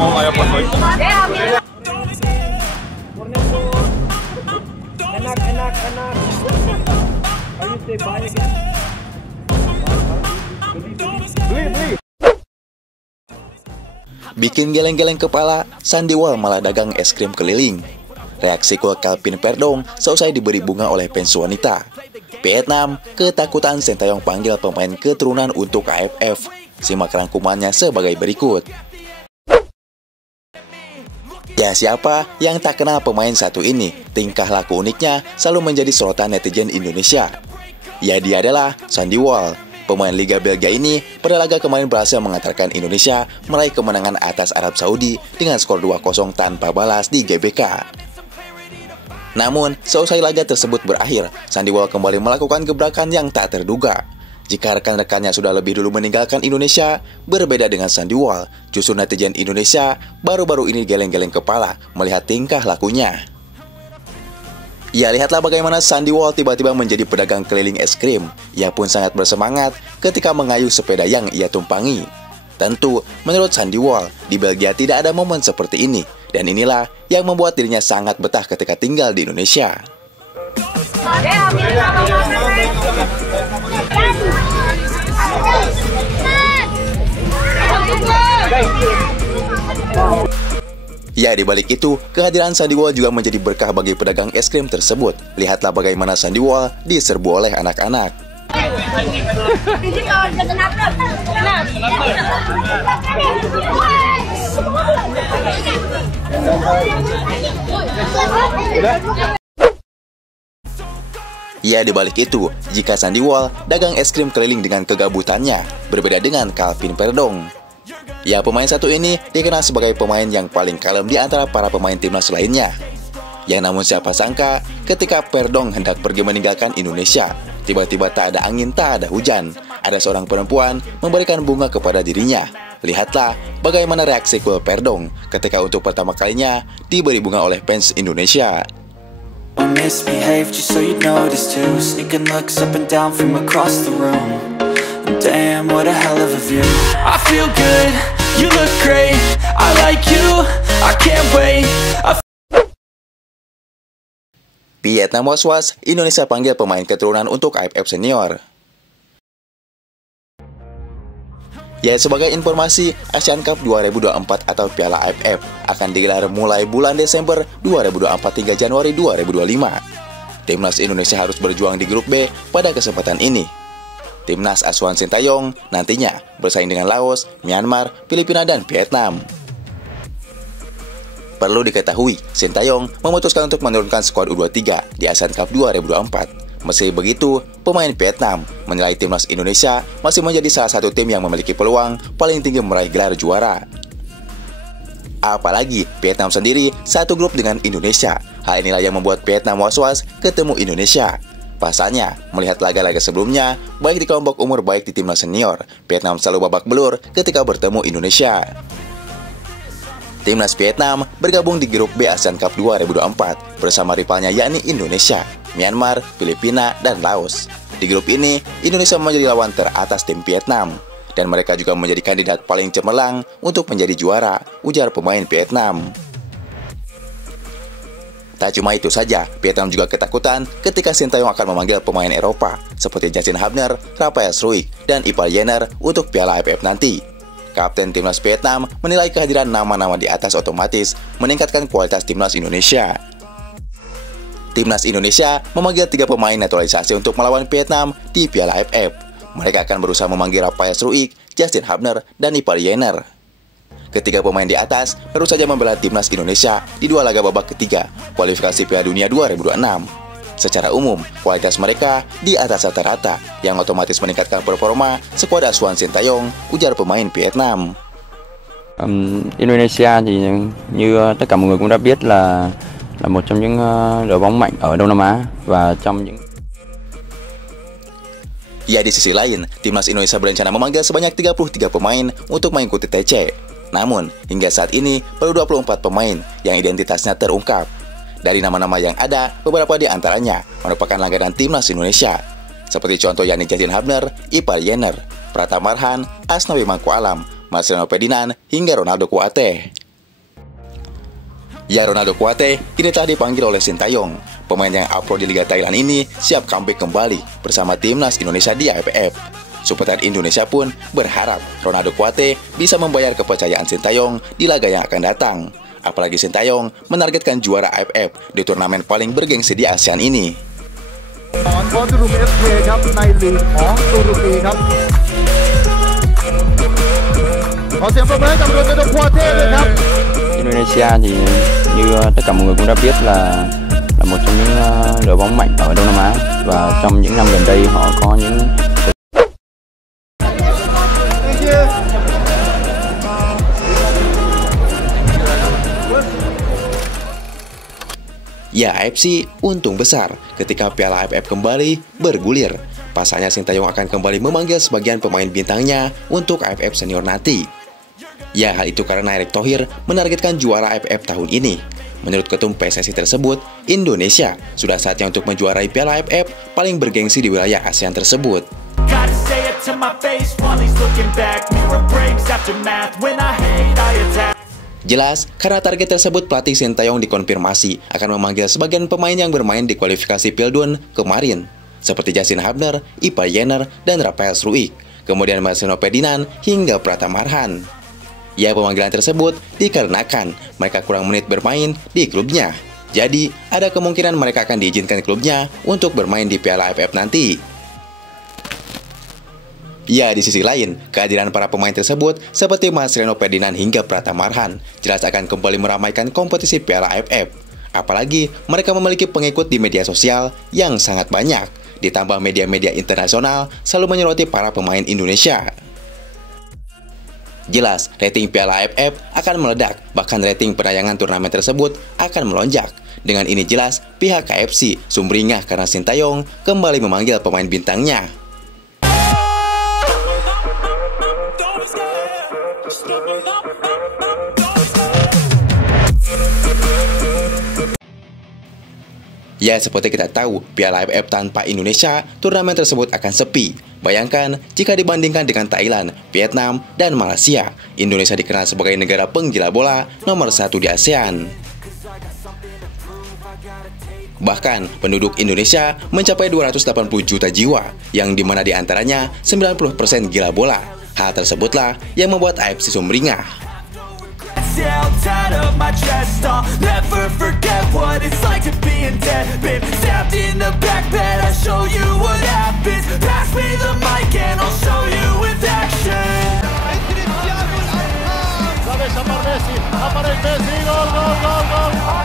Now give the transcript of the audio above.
Mau kayak apa itu? Enak. Ayo stay banyak ya. Beli. Bikin geleng-geleng kepala, Sandy Wall malah dagang es krim keliling. Reaksi cool Calvin Verdong seusai diberi bunga oleh fans wanita. Vietnam, ketakutan Sintayong panggil pemain keturunan untuk AFF. Simak rangkumannya sebagai berikut. Ya, siapa yang tak kenal pemain satu ini? Tingkah laku uniknya selalu menjadi sorotan netizen Indonesia. Ya, dia adalah Sandy Wall. Pemain Liga Belgia ini pada laga kemarin berhasil mengantarkan Indonesia meraih kemenangan atas Arab Saudi dengan skor 2-0 tanpa balas di GBK. Namun, seusai laga tersebut berakhir, Sandy Wall kembali melakukan gebrakan yang tak terduga. Jika rekan-rekannya sudah lebih dulu meninggalkan Indonesia, berbeda dengan Sandy Wall, justru netizen Indonesia baru-baru ini geleng-geleng kepala melihat tingkah lakunya. Ya, lihatlah bagaimana Sandy Wall tiba-tiba menjadi pedagang keliling es krim. Ia pun sangat bersemangat ketika mengayuh sepeda yang ia tumpangi. Tentu, menurut Sandy Wall, di Belgia tidak ada momen seperti ini. Dan inilah yang membuat dirinya sangat betah ketika tinggal di Indonesia. Ya, di balik itu, kehadiran Sandy Wall juga menjadi berkah bagi pedagang es krim tersebut. Lihatlah bagaimana Sandy Wall diserbu oleh anak-anak. Ya, di balik itu, jika Sandy Wall dagang es krim keliling dengan kegabutannya, berbeda dengan Calvin Verdong. Ya, pemain satu ini dikenal sebagai pemain yang paling kalem di antara para pemain timnas lainnya. Ya, namun siapa sangka ketika Verdong hendak pergi meninggalkan Indonesia, tiba-tiba tak ada angin, tak ada hujan. Ada seorang perempuan memberikan bunga kepada dirinya. Lihatlah bagaimana reaksi cool Verdong ketika untuk pertama kalinya diberi bunga oleh fans Indonesia. Misbehave just so you'd notice too. Sneaking looks up and down from across the room. Damn, what a hell of a view. I feel good, you look great. I like you, I can't wait. Vietnam was-was, Indonesia panggil pemain keturunan untuk AFF Senior. Ya, sebagai informasi, Asian Cup 2024 atau Piala AFF akan digelar mulai bulan Desember 2024 hingga Januari 2025. Timnas Indonesia harus berjuang di grup B pada kesempatan ini. Timnas asuhan Sintayong nantinya bersaing dengan Laos, Myanmar, Filipina, dan Vietnam. Perlu diketahui, Sintayong memutuskan untuk menurunkan skuad U23 di Asian Cup 2024. Meski begitu, pemain Vietnam menilai timnas Indonesia masih menjadi salah satu tim yang memiliki peluang paling tinggi meraih gelar juara. Apalagi Vietnam sendiri satu grup dengan Indonesia. Hal inilah yang membuat Vietnam was-was ketemu Indonesia. Pasalnya, melihat laga-laga sebelumnya, baik di kelompok umur baik di timnas senior, Vietnam selalu babak belur ketika bertemu Indonesia. Timnas Vietnam bergabung di grup B Asian Cup 2024 bersama rivalnya yakni Indonesia, Myanmar, Filipina, dan Laos. Di grup ini, Indonesia menjadi lawan teratas tim Vietnam, dan mereka juga menjadi kandidat paling cemerlang untuk menjadi juara, ujar pemain Vietnam. Tak cuma itu saja, Vietnam juga ketakutan ketika Sintayong akan memanggil pemain Eropa seperti Justin Hubner, Rafael Struijk, dan Ivar Jenner untuk Piala AFF nanti. Kapten Timnas Vietnam menilai kehadiran nama-nama di atas otomatis meningkatkan kualitas Timnas Indonesia. Timnas Indonesia memanggil 3 pemain naturalisasi untuk melawan Vietnam di Piala AFF. Mereka akan berusaha memanggil Rafael Struijk, Justin Hubner, dan Ivar Jenner. Ketiga pemain di atas baru saja membela Timnas Indonesia di 2 laga babak ketiga kualifikasi Piala Dunia 2026. Secara umum, kualitas mereka di atas rata-rata yang otomatis meningkatkan performa skuad asuhan Sintayong, ujar pemain Vietnam. Indonesia thì như tất cả mọi người cũng đã biết là một trong những đội bóng mạnh ở Đông Nam Á và trong những. Ya, di sisi lain, Timnas Indonesia berencana memanggil sebanyak 33 pemain untuk mengikuti TC. Namun, hingga saat ini baru 24 pemain yang identitasnya terungkap. Dari nama-nama yang ada, beberapa di antaranya merupakan langganan Timnas Indonesia. Seperti contoh yakni Justin Hubner, Ivar Jenner, Pratama Arhan, Asnawi Mangkualam, Marcelino Ferdinand, hingga Ronaldo Kuate. Ya, Ronaldo Kuate kini telah dipanggil oleh Sintayong. Pemain yang upload di Liga Thailand ini siap comeback kembali bersama timnas Indonesia di AFF. Supporter Indonesia pun berharap Ronaldo Kuate bisa membayar kepercayaan Sintayong di laga yang akan datang. Apalagi Sintayong menargetkan juara AFF di turnamen paling bergengsi di ASEAN ini. Indonesia thì như tất cả mọi người cũng đã biết là một trong những đội bóng mạnh ở Đông Nam Á, và trong những năm gần đây họ có những Ya, AFC untung besar ketika Piala AFF kembali bergulir. Pasalnya Sintayong akan kembali memanggil sebagian pemain bintangnya untuk AFF senior nanti. Ya, hal itu karena Erick Thohir menargetkan juara AFF tahun ini. Menurut ketum PSSI tersebut, Indonesia sudah saatnya untuk menjuarai Piala AFF paling bergengsi di wilayah ASEAN tersebut. Jelas, karena target tersebut pelatih Sintayong dikonfirmasi akan memanggil sebagian pemain yang bermain di kualifikasi Pildun kemarin, seperti Justin Hubner, Ipa Jenner, dan Rafael Struijk, kemudian Marcelino Ferdinand hingga Pratama Arhan. Ya, pemanggilan tersebut dikarenakan mereka kurang menit bermain di klubnya. Jadi, ada kemungkinan mereka akan diizinkan klubnya untuk bermain di Piala AFF nanti. Ya, di sisi lain, kehadiran para pemain tersebut seperti Marcelino Ferdinand hingga Pratama Arhan jelas akan kembali meramaikan kompetisi Piala AFF. Apalagi mereka memiliki pengikut di media sosial yang sangat banyak. Ditambah media-media internasional selalu menyoroti para pemain Indonesia. Jelas, rating Piala AFF akan meledak, bahkan rating penayangan turnamen tersebut akan melonjak. Dengan ini jelas, pihak KFC sumringah karena Sintayong kembali memanggil pemain bintangnya. Ya, seperti kita tahu, Piala AFF tanpa Indonesia, turnamen tersebut akan sepi. Bayangkan, jika dibandingkan dengan Thailand, Vietnam, dan Malaysia, Indonesia dikenal sebagai negara penggila bola nomor 1 di ASEAN. Bahkan, penduduk Indonesia mencapai 280 juta jiwa, yang dimana diantaranya 90% gila bola. Hal tersebutlah yang membuat AFC sumringah. Tied up my chest, I'll never forget what it's like to be in debt. Been stabbed in the back bed, I'll show you what happens. Pass me the mic and I'll show you with action. Messi, aparece Messi, gol, gol, gol, gol.